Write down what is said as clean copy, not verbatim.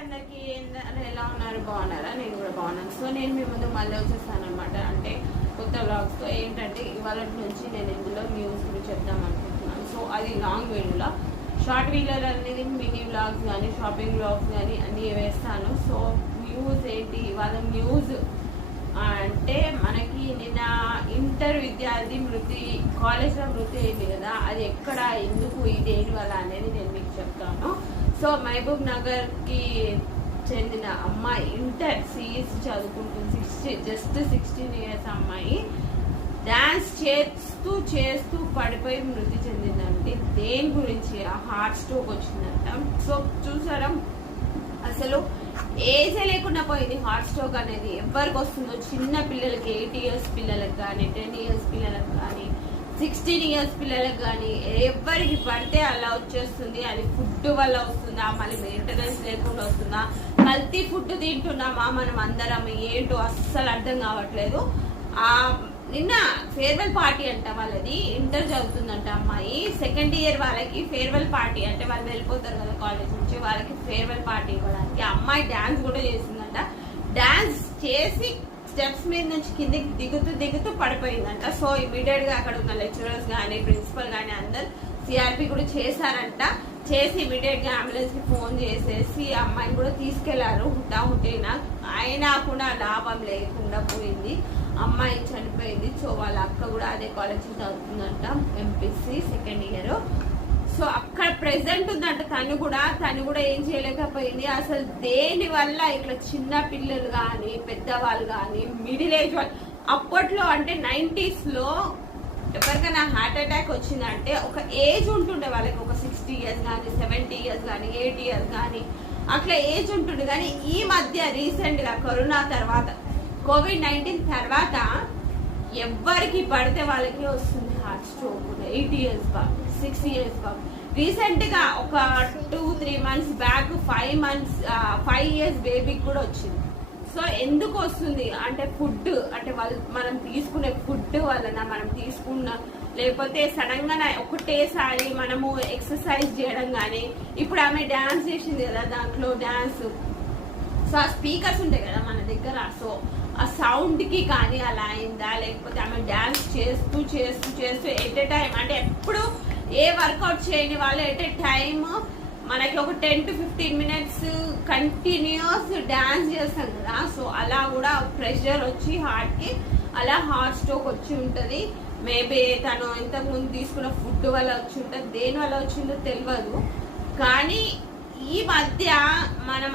అందరికీ ఎలా ఉన్నారు, బాగున్నారా? నేను కూడా బాగున్నాను. సో నేను మీ ముందు మళ్ళీ వచ్చేస్తాను అనమాట. అంటే కొత్త వ్లాగ్స్తో ఏంటంటే ఇవాళ నుంచి నేను ఇందులో న్యూస్ గురించి చెప్దాం అనుకుంటున్నాను. సో అది లాంగ్ వీడియోలో, షార్ట్ వీడియోలో అనేది మినీ వ్లాగ్స్ కానీ షాపింగ్ వ్లాగ్స్ కానీ అన్నీ వేస్తాను. సో న్యూస్ ఏంటి ఇవాళ న్యూస్ అంటే మనకి నిన్న ఇంటర్ విద్యార్థి మృతి, కాలేజ్లో మృతి అయింది కదా, అది ఎక్కడ, ఎందుకు, దేని వల్ల అనేది నేను మీకు చెప్తాను. సో మహబూబ్ నగర్కి చెందిన అమ్మాయి, ఇంటర్ సిఎస్ చదువుకుంటుంది, జస్ట్ 16 years అమ్మాయి డాన్స్ చేస్తూ పడిపోయి మృతి చెందిందండి. దేని గురించి? హార్ట్ స్ట్రోక్ వచ్చిందంట. సో చూసారా, అసలు ఏజే లేకుండా పోయింది హార్ట్ స్ట్రోక్ అనేది. ఎవరికి వస్తుందో, చిన్న పిల్లలకి, 8 years పిల్లలకు కానీ, 10 years పిల్లలకు కానీ, 16 years పిల్లలకు కానీ, ఎవరికి పడితే అలా వచ్చేస్తుంది. అది ఫుడ్ వల్ల వస్తుందా, మళ్ళీ మెయింటెనెన్స్ లేకుండా వస్తుందా, కల్తీ ఫుడ్ తింటున్నామా మనం అందరం, ఏంటో అస్సలు అర్థం కావట్లేదు. నిన్న ఫేర్వెల్ పార్టీ అంట వాళ్ళది, ఇంటర్ చదువుతుందంట అమ్మాయి. 2nd year వాళ్ళకి ఫేర్వెల్ పార్టీ అంటే వాళ్ళు వెళ్ళిపోతారు కదా కాలేజ్ నుంచి, వాళ్ళకి ఫేర్వెల్ పార్టీ ఇవ్వడానికి అమ్మాయి డాన్స్ కూడా చేసిందంట. డాన్స్ చేసి స్టెప్స్ మీద నుంచి కిందికి దిగుతూ పడిపోయిందంట. సో ఇమీడియట్ గా అక్కడ ఉన్న లెక్చరర్స్ కానీ, ప్రిన్సిపల్ కానీ అందరు సిఆర్పి కూడా చేశారంట. చేసి ఇమీడియట్ గా అంబులెన్స్ కి ఫోన్ చేసేసి అమ్మాయిని కూడా తీసుకెళ్లారు హుటాహుటినా. అయినా కూడా లాభం లేకుండా పోయింది, అమ్మాయి చనిపోయింది. సో వాళ్ళ అక్క కూడా అదే కాలేజ్ చదువుతుందంట, ఎంపీసీ 2nd year. సో అక్కడ ప్రెసెంట్ ఉందంట. తను కూడా ఏం చేయలేకపోయింది. అసలు దేని వల్ల ఇట్లా చిన్న పిల్లలు కానీ, పెద్దవాళ్ళు కానీ, మిడిల్ ఏజ్ వాళ్ళు, అప్పట్లో అంటే 90s లో ఎవరికైనా హార్ట్ అటాక్ వచ్చిందంటే ఒక ఏజ్ ఉంటుండే వాళ్ళకి, ఒక 60 years కానీ, 70 years కానీ, 80 years కానీ అట్లా ఏజ్ ఉంటుండే. కానీ ఈ మధ్య రీసెంట్ గా కరోనా తర్వాత, COVID-19 తర్వాత ఎవరికి పడితే వాళ్ళకి వస్తుంది హార్ట్ స్ట్రోక్. 8 years బాబు, 6 years బాబు. రీసెంట్ గా ఒక 2-3 months బ్యాక్ 5 years బేబీకి కూడా వచ్చింది. సో ఎందుకు వస్తుంది అంటే ఫుడ్, అంటే మనం తీసుకునే ఫుడ్ వలన, మనం తీసుకున్న, లేకపోతే సడన్ గా ఒకటేసారి మనము ఎక్సర్సైజ్ చేయడం కానీ, ఇప్పుడు ఆమె డాన్స్ చేసింది కదా, దాంట్లో డాన్స్, సో ఆ స్పీకర్స్ ఉంటాయి కదా మన దగ్గర, సో ఆ సౌండ్ కి కానీ అలా అయిందా, లేకపోతే ఆమె డాన్స్ చేస్తూ ఎట్ ఏ టైం, అంటే ఎప్పుడు ఏ వర్కౌట్ చేయని వాళ్ళు ఎట్ ఏ టైమ్ మనకి ఒక 10 to 15 minutes కంటిన్యూస్ డాన్స్ చేస్తాం కదా, సో అలా కూడా ప్రెషర్ వచ్చి హార్ట్ కి, అలా హార్ట్ స్ట్రోక్ వచ్చి ఉంటది. మేబీ తను ఇంతకుముందు తీసుకున్న ఫుడ్ వల్ల వచ్చి ఉంటుంది, దేని వల్ల వచ్చిందో తెలియదు. కానీ ఈ మధ్య మనం